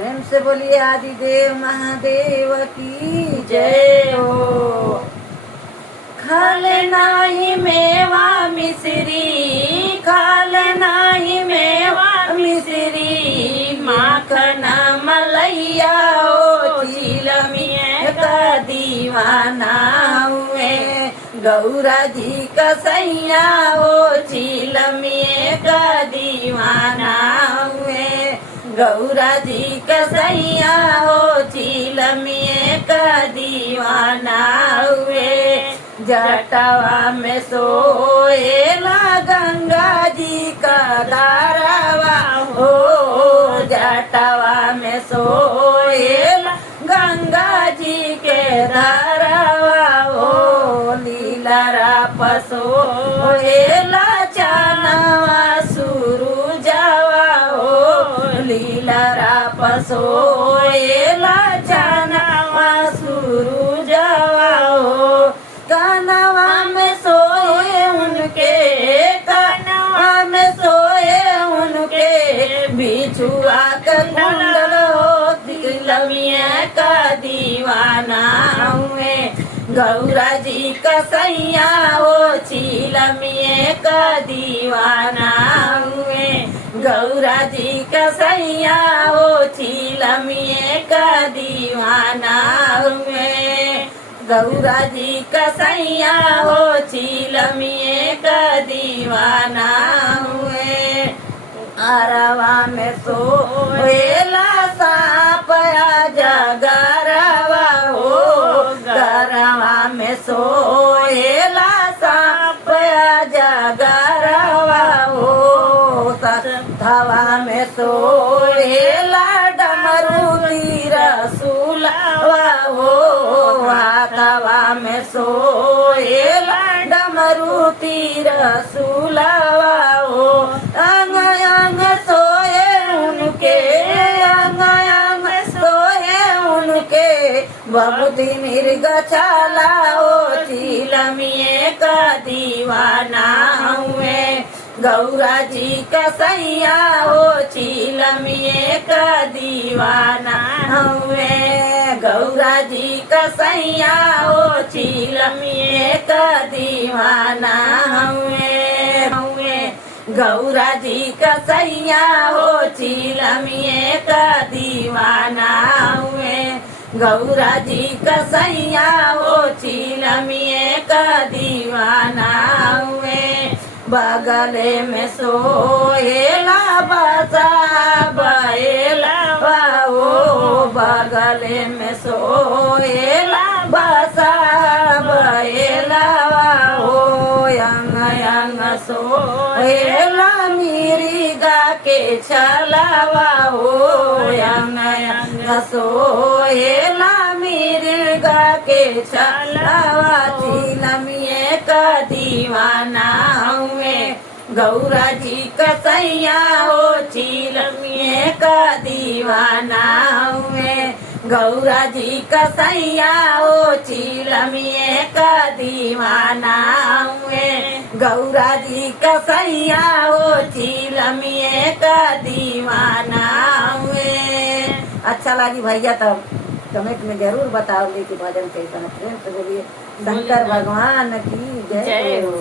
प्रेम से बोलिए आदिदेव महादेव की जय हो। खाले नाही मेवा मिश्री, खाले नाही मेवा मिश्री, माखन मलैया ओ चिलमिया का दीवाना हुए। गौरा जी का सैया ओ चिलमिया का दीवाना हुए। गौरा जी का सैया हो चिलमिया का दीवाना हुए। जटवा में सोएला गंगा जी का धारावा हो। जटवा में सोएला गंगा जी के धारावा हो। लीला पसोएला चानवा सुरुजवा हो। लीला पसोएला चानवा सुरुजवा हो। कानवा में सोए उनके, कानवा में सोए उनके, बिछुआ का कुंडल हो चिलमिया का दीवाना हुए। गौरा जी का सैया हो चिलमिया का दीवाना हुए। गौरा जी का सैया हो चिलमिया का दीवाना हुए। गौरा जी का सैया हो चिलमिया का दीवाना हुए। अरवा में सोएला सापया जगरवा हो। गरवा में सोएला सापया जगरवा हो। सथवा में सोएला डमरू तीर सुलवा हो। हाथवा में सोएला डमरू तीर सुलवा हो। अंग अंग सोए उनके, अंग अंग सोए उनके, बबूती मृग छाला हो चिलमिया का दीवाना हुए। गौरा जी का सैया हो चिलमिया का दीवाना हुए। गौरा जी का सैया हो चिलमिया का दीवाना हुए। गौरा जी का सैया हो चिलमिया का दीवाना हुए। गौरा जी का सैया हो चिलमिया का दीवाना हुए। बगले में सोएला बसा बैला हो। बगले में सोएला बसा बैला हो। अंग अंग सोएला मिर्गा के छलावा हो। अंग अंग सोएला मिर्गा के छलावा चिलमिया का दीवाना हुए। गौरा जी का सैया हो चिलमिया का दीवाना हुए। गौरा जी का सैया हो चिलमिया का दीवाना हुए। गौरा जी का सैया हो चिलमिया का दीवाना हुए। अच्छा लगी भैया, तब कमेंट में जरूर बताओ कि भजन कैसा। प्रेम से बोलिए शंकर भगवान की जय हो।